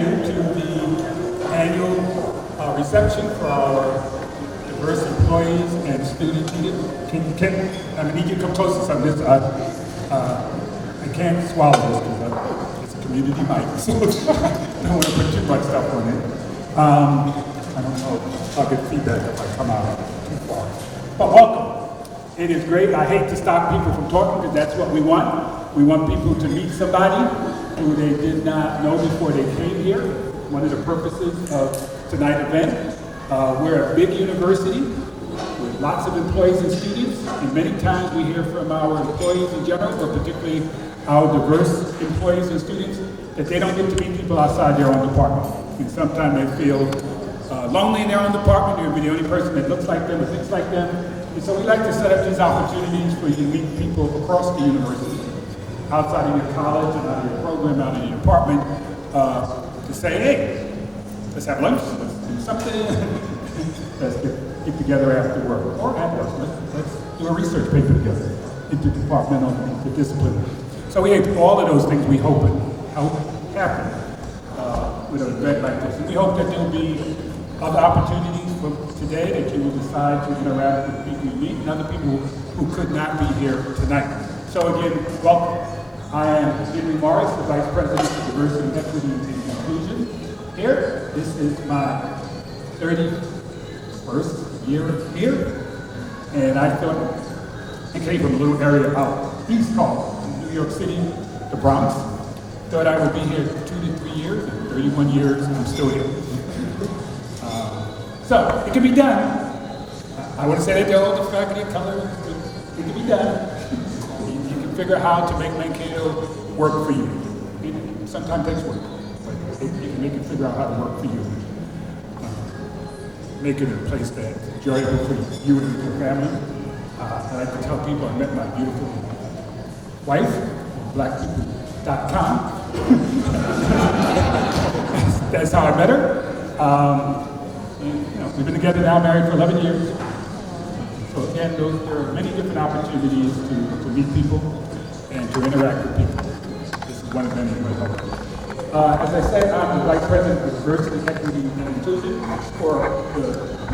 you to the annual reception for our diverse employees and student leaders. I need you to come closer to something. I can't swallow this because it's a community mic, so I don't want to put too much stuff on it. I don't know if I'll get feedback if I come out too far. But welcome. It is great. I hate to stop people from talking because that's what we want. We want people to meet somebody who they did not know before they came here. One of the purposes of tonight's event. We're a big university with lots of employees and students, and many times we hear from our employees in general, but particularly our diverse employees and students, that they don't get to meet people outside their own department. And sometimes they feel lonely in their own department. You'll be the only person that looks like them or thinks like them. And so we like to set up these opportunities for you to meet people across the university, outside of your college and out of your program, out of your department, to say, hey, let's have lunch, let's do something, let's get together after work, or at work. Let's do a research paper together, interdepartmental, interdisciplinary. So we have all of those things we hope happen with an event like this. And we hope that there will be other opportunities from today that you will decide to interact with people you meet and other people who could not be here tonight. So again, welcome. I am Henry Morris, the Vice President of Diversity, Equity, and Inclusion here. This is my 31st year here, and I thought I came from a little area out east called New York City, the Bronx. Thought I would be here 2 to 3 years, and 31 years, I'm still here. So it can be done. I wouldn't say that they're all the faculty of color, but it can be done. You can figure out how to make Mankato work for you. It sometimes takes work, but you can make it figure out how to work for you. Make it a place that's enjoyable for you and your family. I like to tell people I met my beautiful wife, blackpeople.com. That's how I met her. And, we've been together now, married for 11 years. So again, there are many different opportunities to meet people and to interact with people. This is one of many I hope. As I said, I'm the Vice President of Diversity, Equity, and Inclusion. For the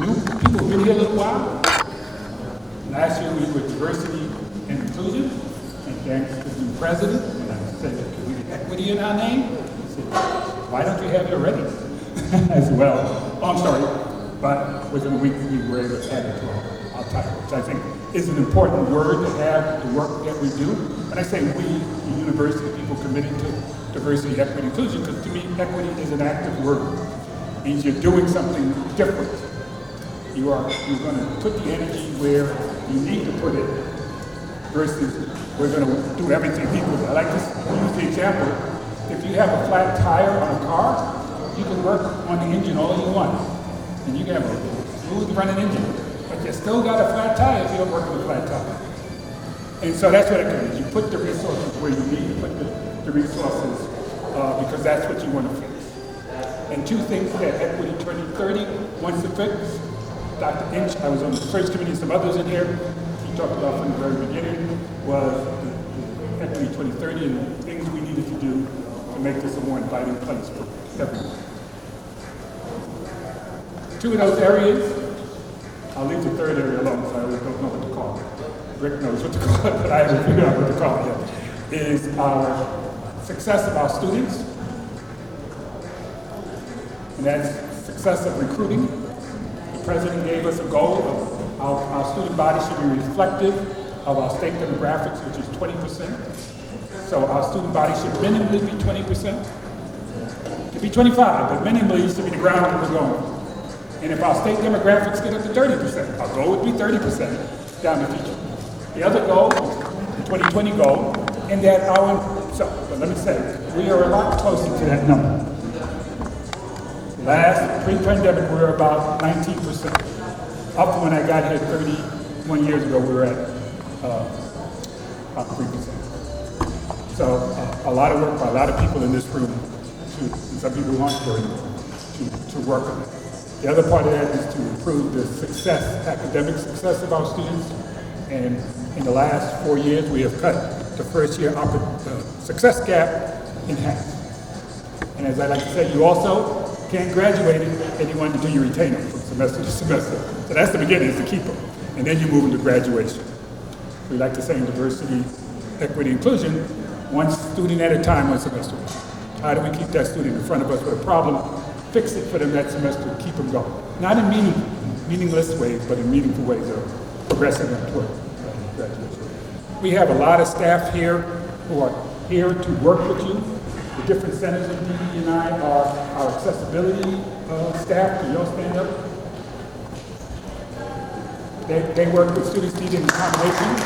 new people who've been here a little while, last year we were Diversity and Inclusion, and thanks to the new president, and I said, can we get equity in our name? He said, why don't you have it already as well? Oh, I'm sorry, but within a week we were able to add it to our title, which I think is an important word to have the work that we do. And I say we, the university, people committed to diversity, equity, inclusion, because to me, equity is an active word. It means you're doing something different. You're going to put the energy where you need to put it, versus we're going to do everything equally. I like to use the example. If you have a flat tire on a car, you can work on the engine all you want, and you can have a smooth running engine, but you still got a flat tire if you don't work on a flat tire. And so that's what it is. You put the resources where you need to put the resources because that's what you want to fix. And two things that Equity 2030 wants to fix. Dr. Inch, I was on the search committee, some others in here, he talked about from the very beginning, was the Equity 2030 and the things we needed to do to make this a more inviting place for everyone. Two of those areas, I'll leave the third area alone because I always don't know what to call it. Rick knows what to call it, but I haven't figured out what to call it yet, is our success of our students, and that's success of recruiting. The president gave us a goal of our student body should be reflective of our state demographics, which is 20%. So our student body should minimally be 20%. It could be 25, but minimally used to be the ground that we're going. And if our state demographics get up to 30%, our goal would be 30% down the future. The other goal, the 2020 goal, and that but let me say, we are a lot closer to that number. Last pre-pandemic, we were about 19%. Up to when I got here 31 years ago, we were at about 3%. So a lot of work by a lot of people in this room, and some people who aren't here, to work on it. The other part of that is to improve the success, academic success of our students. And in the last 4 years, we have cut the first year success gap in half. And as I like to say, you also can't graduate anyone until you retain them from semester to semester. So that's the beginning, is to keep them. And then you move into graduation. We like to say in diversity, equity, inclusion, one student at a time, one semester. How do we keep that student in front of us with a problem, fix it for them that semester, keep them going? Not in meaningless ways, but in meaningful ways of progressing them toward graduation. We have a lot of staff here who are here to work with you. The different centers of DE&I are our accessibility staff. Can you all stand up? They work with students needing accommodations.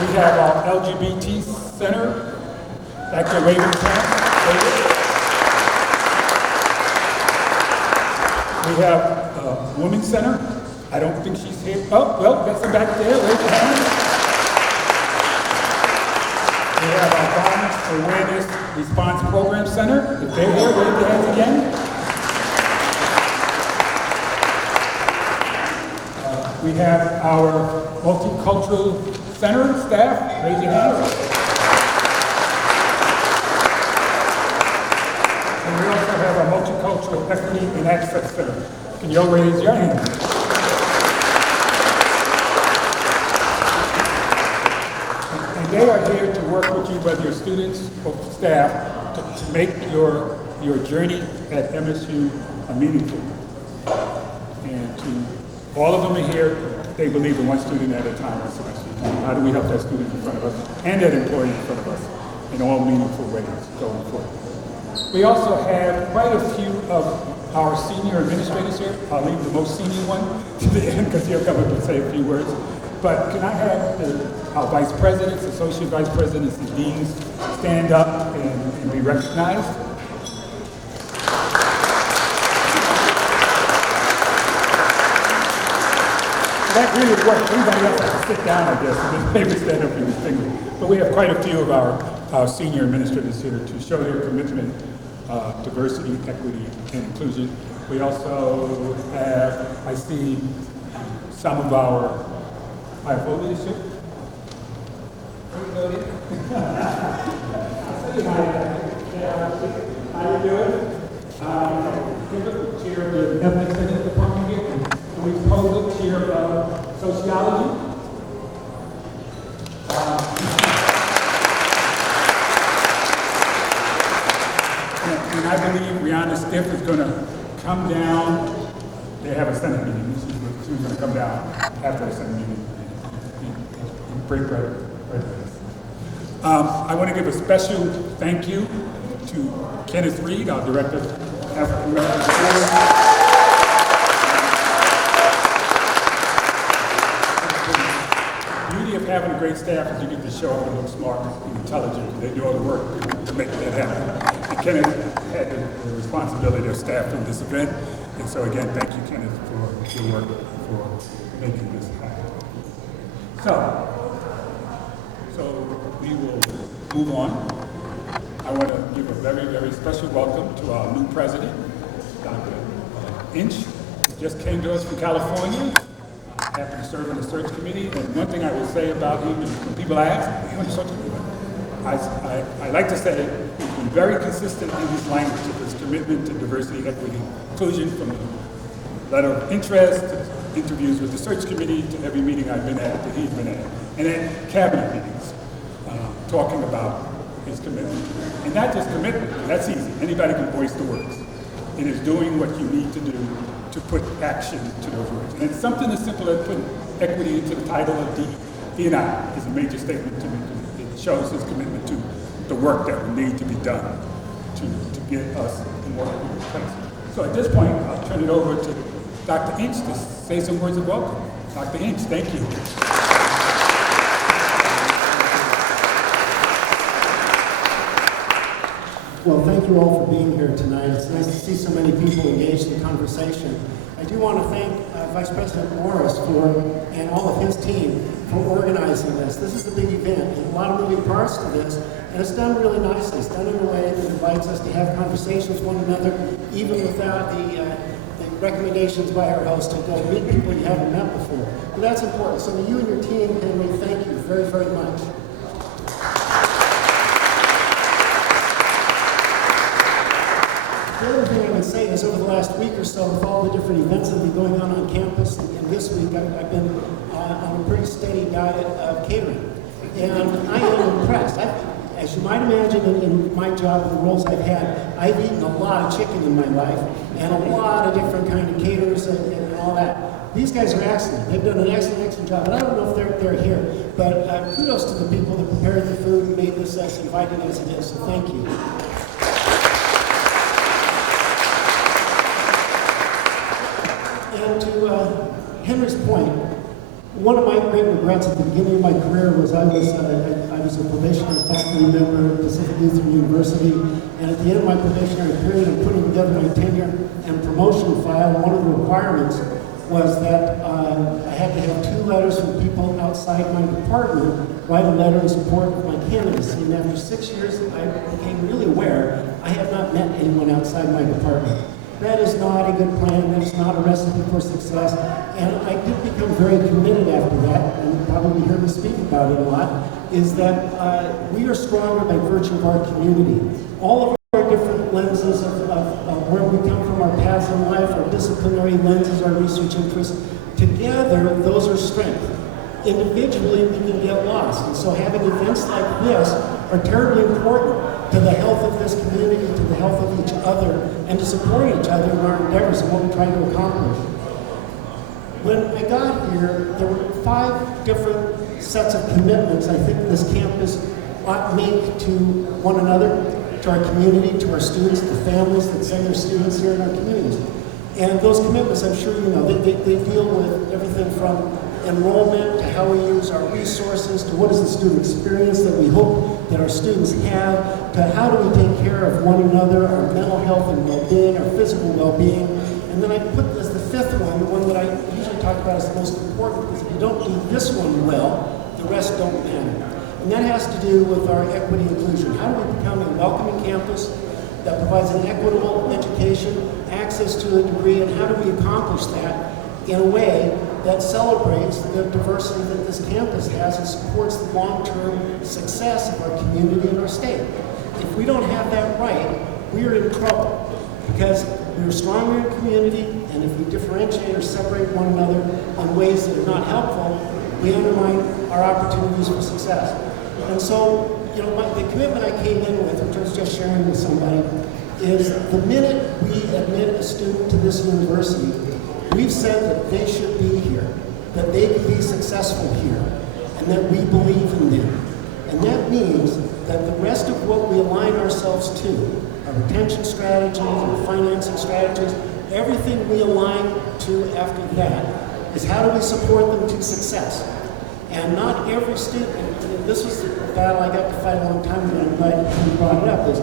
We have our LGBT Center, Dr. Raven. We have a Women's Center. I don't think she's here. Oh, well, that's her back there. Raise your hand. We have our Violence Awareness Response Program Center. If they're here, raise your hands again. We have our Multicultural Center staff. Raise your hands. And we also have our Multicultural Equity and Access Center. Can you all raise your hands? And they are here to work with you, whether you're students or staff, to make your journey at MSU meaningful. And to all of them are here, they believe in one student at a time. How do we help that student in front of us and that employee in front of us in all meaningful ways going forward? We also have quite a few of our senior administrators here. I'll leave the most senior one to the end because he'll come up and say a few words. But can I have our vice presidents, associate vice presidents, and deans stand up and be recognized? That really works. Everybody else has to sit down, I guess, and then maybe stand up and distinguish. But we have quite a few of our senior administrators here to show their commitment to diversity, equity, and inclusion. We also have, I see some of our IFO leadership. How you doing? Chair of the Ethics Studies Department here. And we hold the chair of sociology. And I believe Rihanna Stiff is going to come down. They have a Senate meeting. She's going to come down after the Senate meeting and break bread with us. I want to give a special thank you to Kenneth Reed, our Director of African American Affairs. Having a great staff is you get to show up and look smart and intelligent. They do all the work to make that happen. And Kenneth had the responsibility of staffing this event. And so again, thank you, Kenneth, for your work for making this happen. So we will move on. I want to give a very, very special welcome to our new president, Dr. Inch, who just came to us from California. Happy to serve on the search committee, and one thing I will say about him is when people ask, I like to say he's been very consistent in his language of his commitment to diversity, equity, inclusion, from the letter of interest to interviews with the search committee to every meeting I've been at that he's been at, and at cabinet meetings, talking about his commitment. And not just commitment, that's easy. Anybody can voice the words. It is doing what you need to do to put action to those words. And it's something as simple as putting equity into the title of D&I is a major statement to me. It shows his commitment to the work that will need to be done to get us in more equitable place. So at this point, I'll turn it over to Dr. Inch to say some words of welcome. Dr. Inch, thank you. Well, thank you all for being here tonight. It's nice to see so many people engaged in conversation. I do want to thank Vice President Morris and all of his team for organizing this. This is a big event, and a lot of moving parts to this, and it's done really nicely. It's done in a way that invites us to have conversations with one another, even without the recommendations by our host to go meet people you haven't met before. But that's important. So you and your team, Henry, thank you very, very much. the last week or so, with all the different events that have been going on campus, and this week I've been on a pretty steady diet of catering. And I am impressed. As you might imagine, in my job, the roles I've had, I've eaten a lot of chicken in my life, and a lot of different kind of caterers and all that. These guys are excellent. They've done an excellent job. And I don't know if they're here, but kudos to the people that prepared the food and made this as inviting as it is. So thank you. And to Henry's point, one of my great regrets at the beginning of my career was I was a probationary faculty member at Pacific Lutheran University, and at the end of my probationary period of putting together my tenure and promotion file, one of the requirements was that I had to have 2 letters from people outside my department write a letter in support of my candidacy. And after 6 years, I became really aware I had not met anyone outside my department. That is not a good plan. That is not a recipe for success. And I did become very committed after that, and you probably heard me speak about it a lot, is that we are stronger by virtue of our community. All of our different lenses of where we come from, our paths in life, our disciplinary lenses, our research interests, together, those are strength. Individually, we can get lost. And so having events like this are terribly important to the health of this community, to the health of each other, and to support each other in our endeavors and what we're trying to accomplish. When I got here, there were 5 different sets of commitments I think this campus ought make to one another, to our community, to our students, to families that send their students here in our communities. And those commitments, I'm sure you know, they deal with everything from enrollment to how we use our resources, to what is the student experience that we hope that our students have, to how do we take care of one another, our mental health and well-being, our physical well-being. And then I put as the 5th one, the one that I usually talk about as the most important, because if you don't do this one well, the rest don't matter. And that has to do with our equity inclusion. How do we become a welcoming campus that provides an equitable education, access to a degree, and how do we accomplish that in a way that celebrates the diversity that this campus has and supports the long-term success of our community and our state. If we don't have that right, we are in trouble, because we are stronger in community, and if we differentiate or separate one another in ways that are not helpful, we undermine our opportunities for success. And so, you know, the commitment I came in with, which I was just sharing with somebody, is the minute we admit a student to this university, we've said that they should be here, that they can be successful here, and that we believe in them. And that means that the rest of what we align ourselves to, our retention strategies, our financing strategies, everything we align to after that is how do we support them to success. And not every student, and this was the battle I got to fight a long time ago, and I'm glad you brought it up, is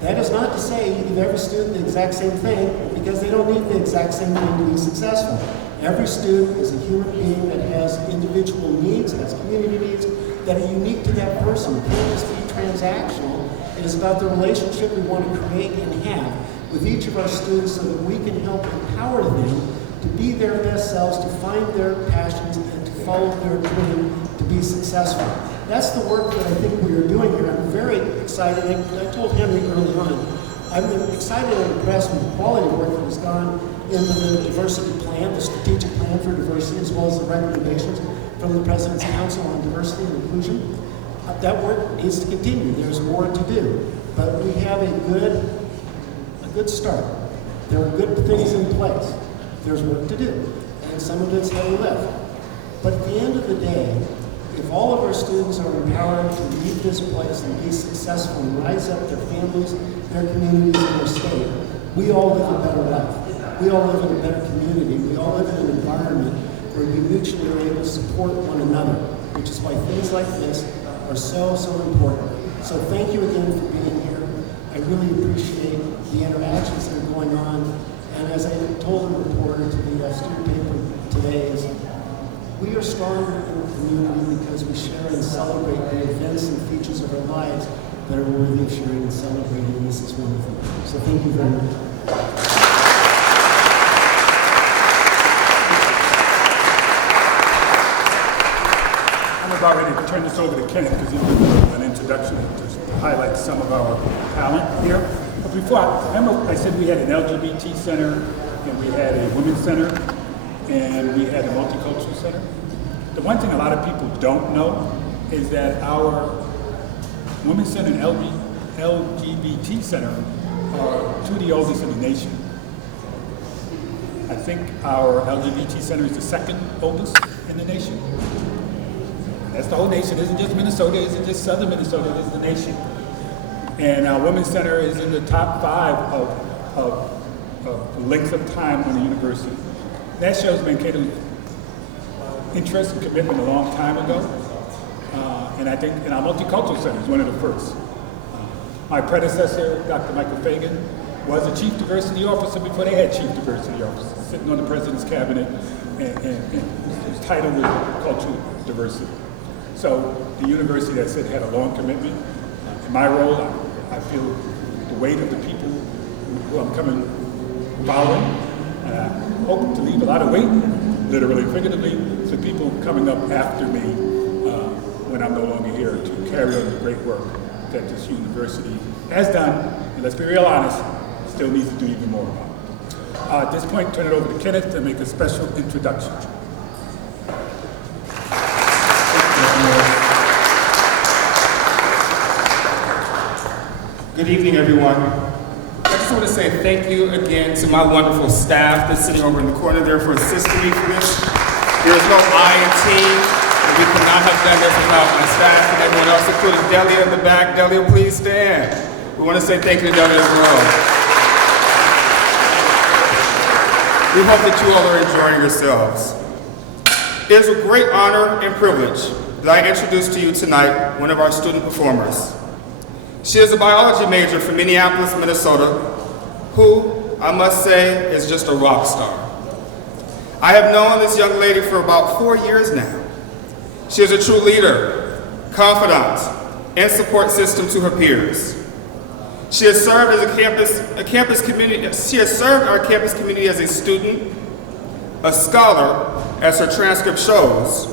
that is not to say you give every student the exact same thing, because they don't need the exact same thing to be successful. Every student is a human being that has individual needs, has community needs that are unique to that person. It can't just be transactional. It is about the relationship we want to create and have with each of our students so that we can help empower them to be their best selves, to find their passions, and to follow their dream to be successful. That's the work that I think we are doing here. I'm very excited. I told Henry early on, I've been excited and impressed with the quality of work that has gone into the diversity plan, the strategic plan for diversity, as well as the recommendations from the President's Council on Diversity and Inclusion. That work needs to continue. There's more to do. But we have a good start. There are good things in place. There's work to do. And some of it's heavy lift. But at the end of the day, if all of our students are empowered to leave this place and be successful and rise up their families, their communities, and their state, we all live a better life. We all live in a better community. We all live in an environment where we mutually are able to support one another, which is why things like this are so, so important. So thank you again for being here. I really appreciate the interactions that are going on. And as I told the reporter to the student paper today, is we are stronger in the community because we share and celebrate the events and features of our lives that are worthy of sharing and celebrating, and this is wonderful. So thank you very much. I'm about ready to turn this over to Kenneth because he's going to do an introduction to highlight some of our talent here. But before, remember I said we had an LGBT center, and we had a women's center, and we had a multicultural center? The one thing a lot of people don't know is that our women's center and LGBT center are two of the oldest in the nation. I think our LGBT center is the second oldest in the nation. That's the whole nation. It isn't just Minnesota, it isn't just southern Minnesota, it is the nation. And our women's center is in the top 5 of length of time on the university. That shows Mankato's interest and commitment a long time ago. And I think in our multicultural center is one of the first. My predecessor, Dr. Michael Fagan, was a chief diversity officer before they had chief diversity officers, sitting on the president's cabinet, and his title was cultural diversity. So the university, that said, had a long commitment. In my role, I feel the weight of the people who I'm following, and I hope to leave a lot of weight, literally and figuratively, to people coming up after me when I'm no longer here to carry on the great work that this university has done, and let's be real honest, still needs to do even more about. At this point, turn it over to Kenneth to make a special introduction. Good evening, everyone. I just want to say thank you again to my wonderful staff that's sitting over in the corner there for assisting me for this. There is no I in team, and we could not have done this without my staff and everyone else, including Delia in the back. Delia, please stand. We want to say thank you to Delia as well. We hope that you all are enjoying yourselves. It is a great honor and privilege that I introduce to you tonight one of our student performers. She is a biology major from Minneapolis, Minnesota, who, I must say, is just a rock star. I have known this young lady for about 4 years now. She is a true leader, confidant, and support system to her peers. She has served as a campus community. She has served our campus community as a student, a scholar, as her transcript shows,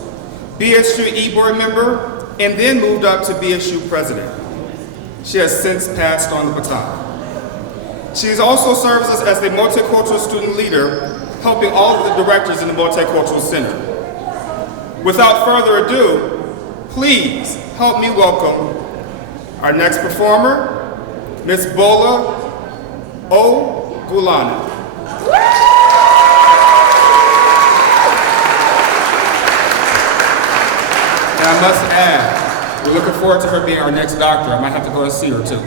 BSU e-board member, and then moved up to BSU president. She has since passed on the baton. She also serves us as the multicultural student leader, helping all of the directors in the Multicultural Center. Without further ado, please help me welcome our next performer, Ms. Bola Ogulani. And I must add, we're looking forward to her being our next doctor. I might have to go and see her too.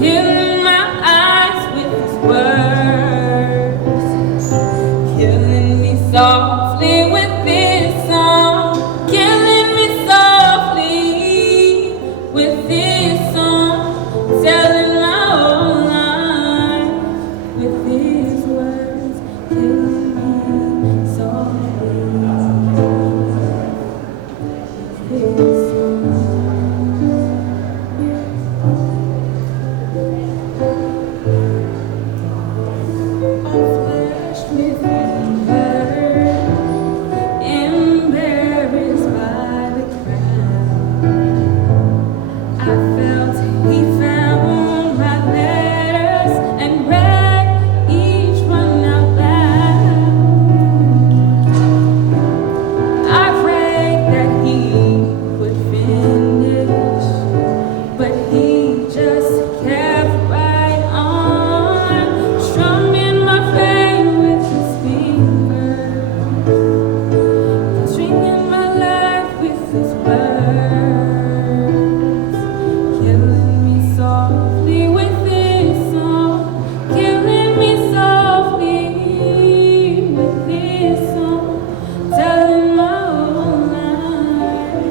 killing my eyes with his words, killing me softly with this song, killing me softly with this song, telling my whole life with his words, killing me softly with this song. All flashed with anger, embarrassed by the crowd. I felt he found my letters and read each one out loud. I prayed that he would finish, but he just kept right on, strumming my pain with his fingers, stringing my life with his words, killing me softly with this song, killing me softly with this song, telling my whole life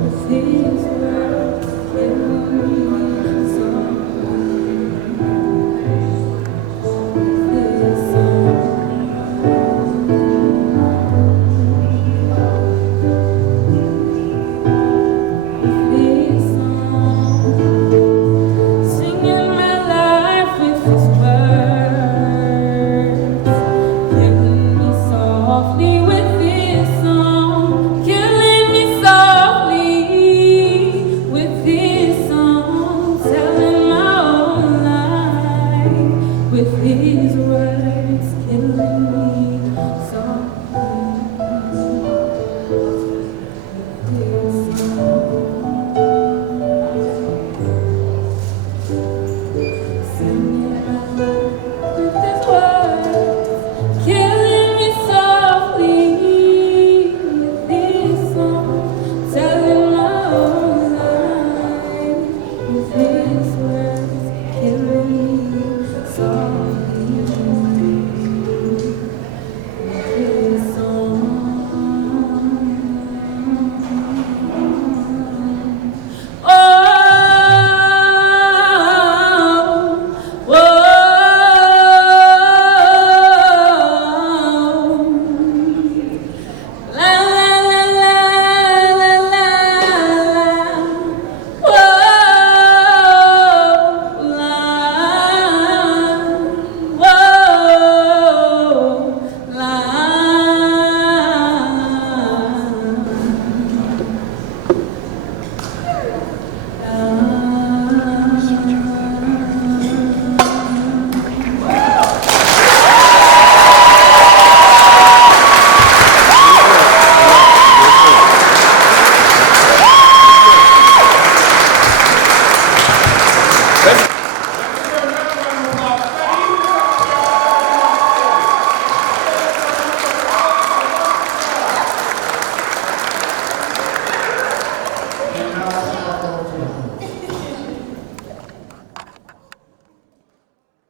with his words, killing me softly with this song. This song, singing my life with his words, killing me softly with this song, killing me softly with this song, telling my whole life with his words, killing me softly with this song. Singing my life with his words, killing me softly with this song, telling my whole life with his words, killing me softly with this song. Oh, whoa, la la la la la la, whoa, la, whoa, la.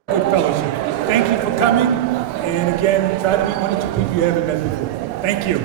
Good fellowship. Thank you for coming, and again, try to meet one or two people you haven't met before. Thank you.